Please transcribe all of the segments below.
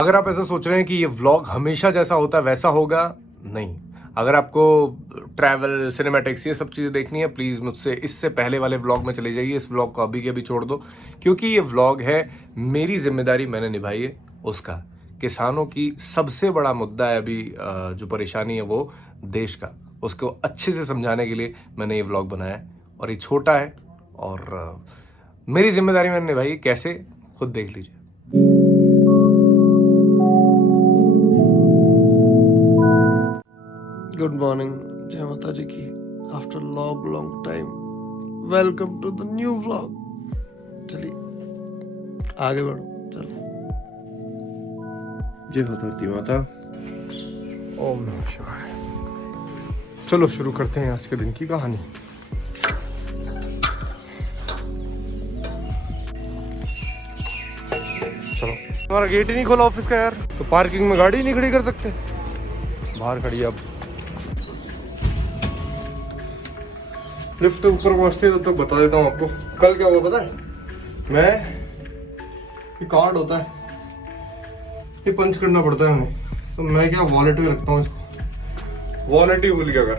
अगर आप ऐसा सोच रहे हैं कि ये व्लॉग हमेशा जैसा होता है वैसा होगा, नहीं। अगर आपको ट्रैवल, सिनेमैटिक्स ये सब चीज़ें देखनी है, प्लीज़ मुझसे इससे पहले वाले व्लॉग में चले जाइए। इस व्लॉग को अभी के अभी छोड़ दो, क्योंकि ये व्लॉग है मेरी जिम्मेदारी मैंने निभाई है उसका। किसानों की सबसे बड़ा मुद्दा है अभी, जो परेशानी है वो देश का, उसको अच्छे से समझाने के लिए मैंने ये व्लॉग बनाया है। और ये छोटा है और मेरी जिम्मेदारी मैंने निभाई। कैसे, खुद देख लीजिए। गुड मॉर्निंग, जय माता जी की। After long time welcome to the new vlog. चलिए आगे बढ़ो, चलो। जय हो धरती माता। ओम नमः शिवाय। चलो शुरू करते हैं आज के दिन की कहानी। चलो, हमारा गेट ही नहीं खोला ऑफिस का यार, तो पार्किंग में गाड़ी नहीं खड़ी कर सकते। बाहर खड़ी है अब। लिफ्ट ऊपर पहुंचती है तब तक बता देता हूँ आपको। कल क्या हुआ पता है? मैं ये कार्ड होता है, ये पंच करना पड़ता है हमें, तो मैं क्या वॉलेट में रखता हूँ इसको। वॉलेट ही भूल गया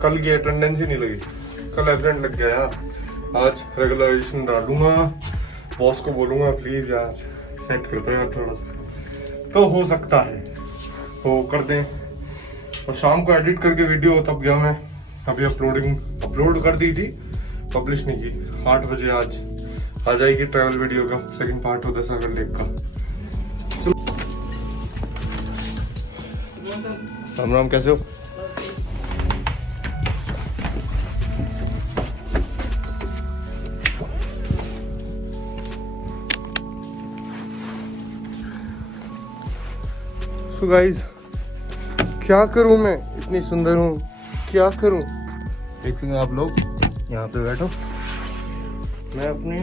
कल की अटेंडेंस ही नहीं लगी। कल एब्सेंट लग गया यार। आज रेगुलराइजेशन डालूंगा, बॉस को बोलूंगा प्लीज यार सेट करते यार थोड़ा सा, तो हो सकता है तो कर दें। और शाम को एडिट करके वीडियो तब गया मैं, अभी अपलोड कर दी थी, पब्लिश नहीं की। 8 बजे आज आ जाएगी ट्रैवल वीडियो का सेकंड पार्ट होता है सागर लेक का। राम राम, कैसे हो? सो गाइस, क्या करूं मैं, इतनी सुंदर हूं, क्या करूं। देखेंगे आप लोग, यहाँ पे बैठो, मैं अपने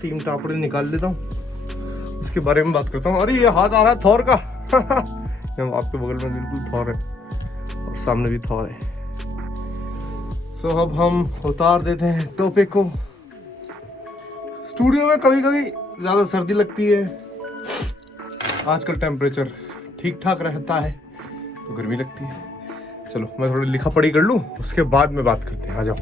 3 टापड़े निकाल लेता हूँ, उसके बारे में बात करता हूँ। अरे ये हाथ आ रहा है थॉर का। आपके बगल में बिल्कुल थॉर है और सामने भी थॉर है। सो अब हम उतार देते हैं टोपे को। स्टूडियो में कभी कभी ज्यादा सर्दी लगती है, आजकल टेम्परेचर ठीक ठाक रहता है तो गर्मी लगती है। चलो मैं थोड़ी लिखा पढ़ी कर लूं, उसके बाद में बात करते हैं। आ जाओ।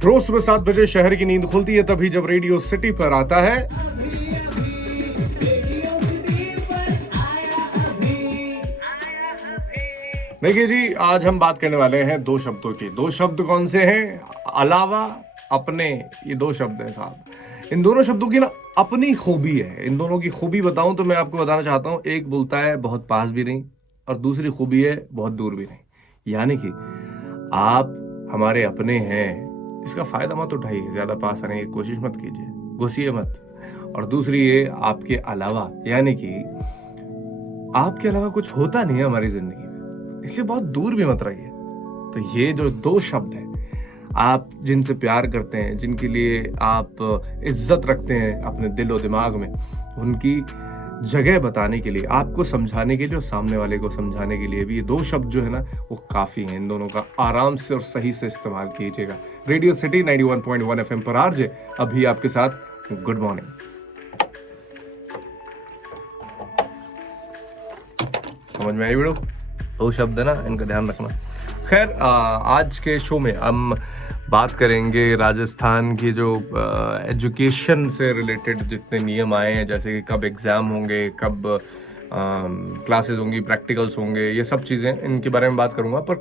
रोज सुबह 7 बजे शहर की नींद खुलती है तभी जब रेडियो सिटी पर आता है देखिए जी, आज हम बात करने वाले हैं 2 शब्दों की। 2 शब्द कौन से हैं? अलावा, अपने, ये 2 शब्द हैं साहब। इन दोनों शब्दों की ना अपनी खूबी है। इन दोनों की खूबी बताऊं तो मैं आपको बताना चाहता हूं, एक बोलता है बहुत पास भी नहीं, और दूसरी खूबी है बहुत दूर भी नहीं। यानी कि आप हमारे अपने हैं, इसका फायदा मत उठाइए, ज्यादा पास आने की कोशिश मत कीजिए, घुसिए मत। और दूसरी ये आपके अलावा, यानी कि आपके अलावा कुछ होता नहीं है हमारी जिंदगी में, इसलिए बहुत दूर भी मत रहिए। तो ये जो 2 शब्द हैं, आप जिनसे प्यार करते हैं, जिनके लिए आप इज्जत रखते हैं अपने दिल और दिमाग में, उनकी जगह बताने के लिए, आपको समझाने के लिए और सामने वाले को समझाने के लिए भी ये 2 शब्द जो है ना वो काफ़ी हैं। इन दोनों का आराम से और सही से इस्तेमाल कीजिएगा। रेडियो सिटी 91.1 FM पर आरजे अभी आपके साथ। Good morning. समझ में आई वीडियो? 2 शब्द है ना, इनका ध्यान रखना। खैर, आज के शो में हम बात करेंगे राजस्थान की जो एजुकेशन से रिलेटेड जितने नियम आए हैं, जैसे कि कब एग्ज़ाम होंगे, कब क्लासेस होंगी, प्रैक्टिकल्स होंगे, ये सब चीज़ें, इनके बारे में बात करूंगा। पर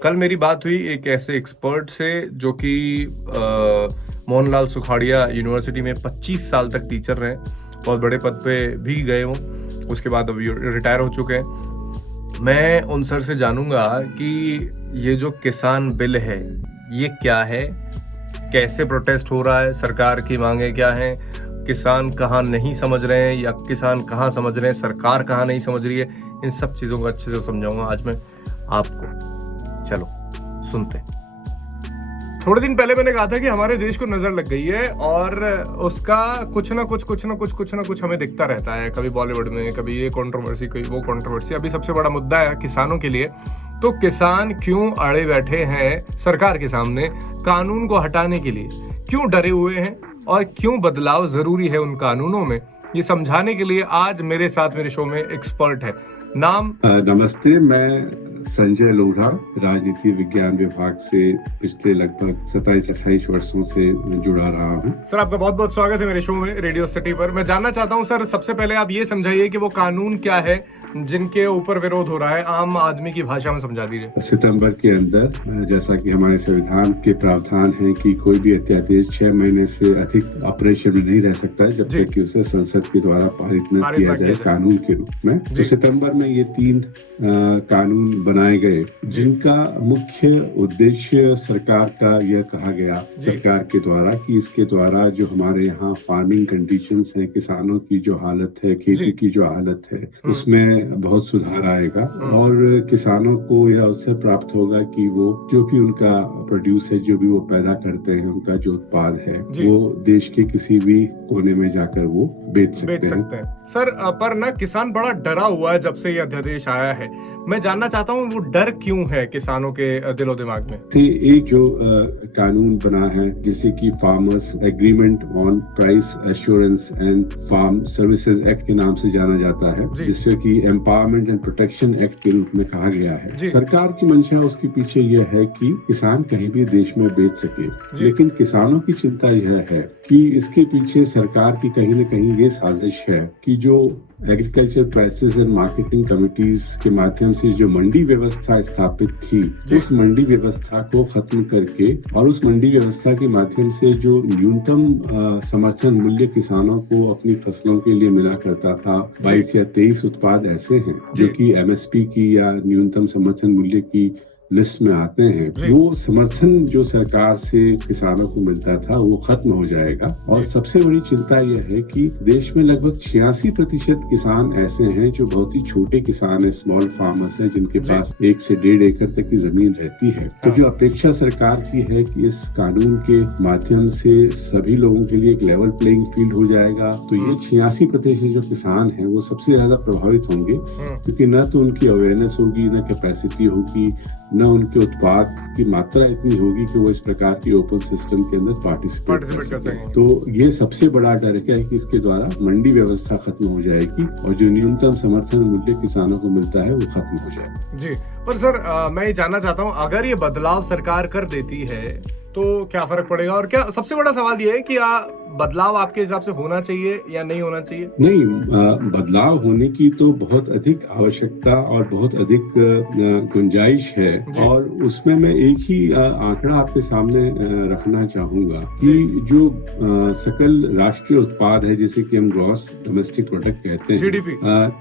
कल मेरी बात हुई एक ऐसे एक्सपर्ट से जो कि मोहनलाल सुखाड़िया यूनिवर्सिटी में 25 साल तक टीचर रहे, बहुत बड़े पद पे भी गए हों, उसके बाद अभी रिटायर हो चुके हैं। मैं उन सर से जानूंगा कि ये जो किसान बिल है ये क्या है, कैसे प्रोटेस्ट हो रहा है, सरकार की मांगे क्या हैं, किसान कहाँ नहीं समझ रहे हैं या किसान कहाँ समझ रहे हैं, सरकार कहाँ नहीं समझ रही है। इन सब चीज़ों को अच्छे से समझाऊंगा आज मैं आपको। चलो सुनते हैं। थोड़े दिन पहले मैंने कहा था कि हमारे देश को नजर लग गई है और उसका कुछ ना कुछ हमें दिखता रहता है, कभी बॉलीवुड में, कभी ये कंट्रोवर्सी, कभी वो कंट्रोवर्सी। अभी सबसे बड़ा मुद्दा है किसानों के लिए। तो किसान क्यों अड़े बैठे हैं सरकार के सामने कानून को हटाने के लिए, क्यों डरे हुए हैं और क्यों बदलाव जरूरी है उन कानूनों में, ये समझाने के लिए आज मेरे साथ मेरे शो में एक्सपर्ट है। नाम नमस्ते, मैं संजय लोढ़ा राजनीति विज्ञान विभाग से पिछले लगभग 27-28 वर्षों से जुड़ा रहा हूँ। सर, आपका बहुत बहुत स्वागत है मेरे शो में रेडियो सिटी पर। मैं जानना चाहता हूँ सर, सबसे पहले आप ये समझाइए कि वो कानून क्या है जिनके ऊपर विरोध हो रहा है, आम आदमी की भाषा में समझा दीजिए। सितंबर के अंदर जैसा कि हमारे संविधान के प्रावधान है कि कोई भी अध्यादेश 6 महीने से अधिक ऑपरेशन में नहीं रह सकता है जब तक कि उसे संसद के द्वारा पारित न किया जाए कानून के रूप में। तो सितंबर में ये 3 कानून बनाए गए जिनका मुख्य उद्देश्य सरकार का यह कहा गया सरकार के द्वारा कि इसके द्वारा जो हमारे यहाँ फार्मिंग कंडीशंस है, किसानों की जो हालत है, खेती की जो हालत है, उसमें बहुत सुधार आएगा और किसानों को यह अवसर प्राप्त होगा कि वो जो भी उनका प्रोड्यूस है, जो भी वो पैदा करते हैं, उनका जो उत्पाद है वो देश के किसी भी कोने में जाकर वो बेच सकते हैं। सर, पर ना किसान बड़ा डरा हुआ है जब से ये अध्यादेश आया है। मैं जानना चाहता हूँ वो डर क्यों है किसानों के दिलो दिमाग में। एक जो कानून बना है जिसे कि farmers agreement on price assurance and farm services act के नाम से जाना जाता है, जिससे कि एम्पावरमेंट एंड प्रोटेक्शन एक्ट के रूप में कहा गया है। सरकार की मंशा उसके पीछे यह है कि किसान कहीं भी देश में बेच सके, लेकिन किसानों की चिंता यह है कि इसके पीछे सरकार की कहीं न कहीं ये साजिश है कि जो agriculture prices and marketing committees के माध्यम से जो मंडी व्यवस्था स्थापित थी, उस मंडी व्यवस्था को खत्म करके और उस मंडी व्यवस्था के माध्यम से जो न्यूनतम समर्थन मूल्य किसानों को अपनी फसलों के लिए मिला करता था, 22 या 23 उत्पाद ऐसे हैं जो कि एमएसपी की या न्यूनतम समर्थन मूल्य की लिस्ट में आते हैं। वो समर्थन जो सरकार से किसानों को मिलता था वो खत्म हो जाएगा। और सबसे बड़ी चिंता यह है कि देश में लगभग 86% किसान ऐसे हैं जो बहुत ही छोटे किसान हैं, स्मॉल फार्मर्स हैं, जिनके पास 1 से 1.5 एकड़ तक की जमीन रहती है। तो जो अपेक्षा सरकार की है कि इस कानून के माध्यम से सभी लोगों के लिए एक लेवल प्लेइंग फील्ड हो जाएगा, तो ये 86% जो किसान हैं वो सबसे ज्यादा प्रभावित होंगे, क्योंकि न तो उनकी अवेयरनेस होगी, न कैपेसिटी होगी, न उनके उत्पाद की मात्रा इतनी होगी कि वो इस प्रकार की ओपन सिस्टम के अंदर पार्टिसिपेट कर सकें। तो ये सबसे बड़ा डर है कि इसके द्वारा मंडी व्यवस्था खत्म हो जाएगी और जो न्यूनतम समर्थन मूल्य किसानों को मिलता है वो खत्म हो जाएगा। जी, पर सर मैं ये जानना चाहता हूँ, अगर ये बदलाव सरकार कर देती है तो क्या फर्क पड़ेगा? और क्या सबसे बड़ा सवाल ये है कि बदलाव आपके हिसाब से होना चाहिए या नहीं होना चाहिए? नहीं, बदलाव होने की तो बहुत अधिक आवश्यकता और बहुत अधिक गुंजाइश है। और उसमें मैं एक ही आंकड़ा आपके सामने रखना चाहूंगा कि जो सकल राष्ट्रीय उत्पाद है, जिसे कि हम ग्रॉस डोमेस्टिक प्रोडक्ट कहते हैं, जीडीपी,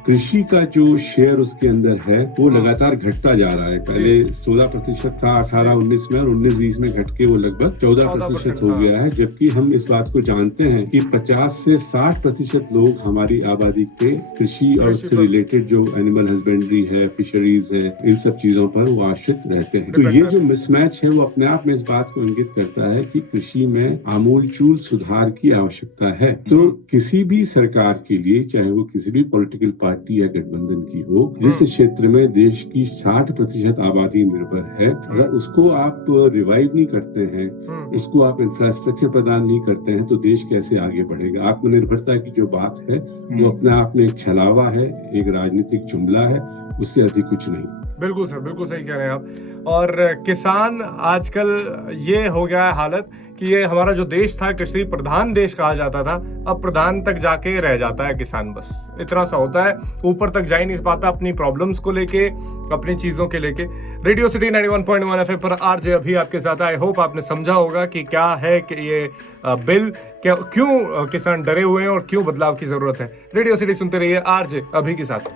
कृषि का जो शेयर उसके अंदर है वो लगातार घटता जा रहा है। पहले 16% था 18-19 में, और 19-20 में घट के वो लगभग 14% हो गया है। जबकि हम इस बात को जानते हैं कि 50 से 60% लोग हमारी आबादी के कृषि और उससे रिलेटेड जो एनिमल हस्बेंड्री है, फिशरीज है, इन सब चीजों पर वो आश्रित रहते हैं। तो ये जो मिसमैच है वो अपने आप में इस बात को इंगित करता है कि कृषि में आमूलचूल सुधार की आवश्यकता है। तो किसी भी सरकार के लिए, चाहे वो किसी भी पॉलिटिकल पार्टी या गठबंधन की हो, जिस क्षेत्र में देश की 60% आबादी निर्भर है, अगर उसको आप रिवाइव नहीं करते हैं, उसको आप इंफ्रास्ट्रक्चर प्रदान नहीं करते हैं, तो देश कैसे आगे बढ़ेगा? आत्मनिर्भरता की जो बात है वो अपने आप में एक छलावा है, एक राजनीतिक जुमला है, उससे अधिक कुछ नहीं। बिल्कुल सर, बिल्कुल सही कह रहे हैं आप। और किसान आजकल ये हो गया है हालत कि ये हमारा जो देश था, कृषि प्रधान देश कहा जाता था, अब प्रधान तक जाके रह जाता है किसान। बस इतना सा होता है, ऊपर तक जा ही नहीं पाता अपनी प्रॉब्लम्स को लेके, अपनी चीजों के लेके। रेडियो सिटी 91.1 एफएम पर आरजे अभी आपके साथ। आई होप आपने समझा होगा कि क्या है कि ये बिल, क्यों किसान डरे हुए हैं और क्यों बदलाव की जरूरत है। रेडियो सिटी सुनते रहिए आरजे अभी के साथ।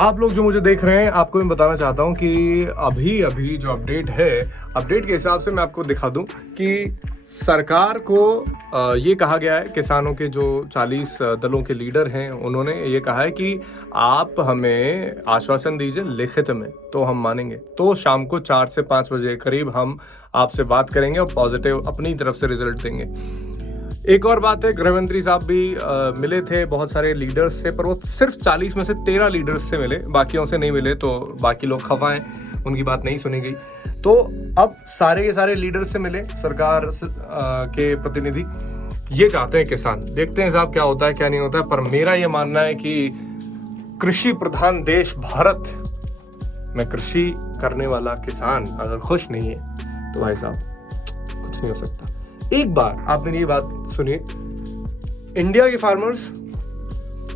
आप लोग जो मुझे देख रहे हैं, आपको मैं बताना चाहता हूं कि अभी जो अपडेट है, अपडेट के हिसाब से मैं आपको दिखा दूं कि सरकार को ये कहा गया है, किसानों के जो 40 दलों के लीडर हैं उन्होंने ये कहा है कि आप हमें आश्वासन दीजिए लिखित में तो हम मानेंगे, तो शाम को 4 से 5 बजे करीब हम आपसे बात करेंगे और पॉजिटिव अपनी तरफ से रिजल्ट देंगे। एक और बात है, गृह मंत्री साहब भी मिले थे बहुत सारे लीडर्स से, पर वो सिर्फ 40 में से 13 लीडर्स से मिले, बाकियों से नहीं मिले, तो बाकी लोग खफा हैं, उनकी बात नहीं सुनी गई। तो अब सारे के सारे लीडर्स से मिले सरकार के प्रतिनिधि, ये चाहते हैं किसान। देखते हैं साहब क्या होता है क्या नहीं होता है, पर मेरा ये मानना है कि कृषि प्रधान देश भारत में कृषि करने वाला किसान अगर खुश नहीं है तो भाई साहब कुछ नहीं हो सकता। एक बार आप मेरी ये बात सुनिए, इंडिया के फार्मर्स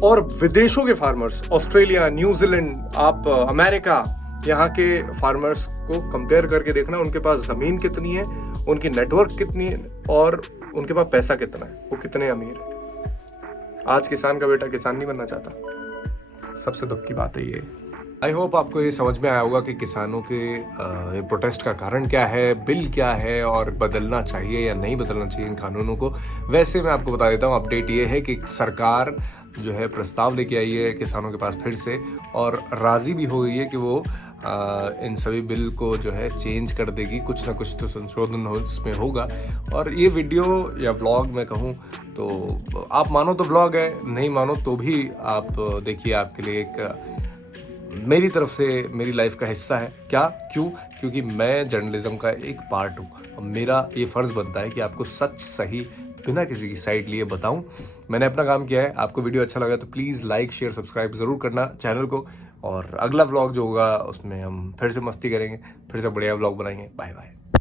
और विदेशों के फार्मर्स, ऑस्ट्रेलिया, न्यूजीलैंड, आप अमेरिका, यहाँ के फार्मर्स को कंपेयर करके देखना, उनके पास जमीन कितनी है, उनकी नेटवर्क कितनी है और उनके पास पैसा कितना है, वो कितने अमीर है। आज किसान का बेटा किसान नहीं बनना चाहता, सबसे दुख की बात है ये। आई होप आपको ये समझ में आया होगा कि किसानों के ये प्रोटेस्ट का कारण क्या है, बिल क्या है और बदलना चाहिए या नहीं बदलना चाहिए इन कानूनों को। वैसे मैं आपको बता देता हूँ, अपडेट ये है कि सरकार जो है प्रस्ताव लेके आई है किसानों के पास फिर से, और राज़ी भी हो गई है कि वो इन सभी बिल को जो है चेंज कर देगी, कुछ ना कुछ तो संशोधन इसमें होगा। और ये वीडियो या व्लॉग मैं कहूँ तो आप मानो तो व्लॉग है, नहीं मानो तो भी आप देखिए, आपके लिए एक मेरी तरफ से मेरी लाइफ का हिस्सा है। क्या, क्यों? क्योंकि मैं जर्नलिज्म का एक पार्ट हूँ और मेरा ये फ़र्ज़ बनता है कि आपको सच सही बिना किसी की साइड लिए बताऊं। मैंने अपना काम किया है। आपको वीडियो अच्छा लगा तो प्लीज़ लाइक, शेयर, सब्सक्राइब ज़रूर करना चैनल को। और अगला व्लॉग जो होगा उसमें हम फिर से मस्ती करेंगे, फिर से बढ़िया व्लॉग बनाएंगे। Bye bye.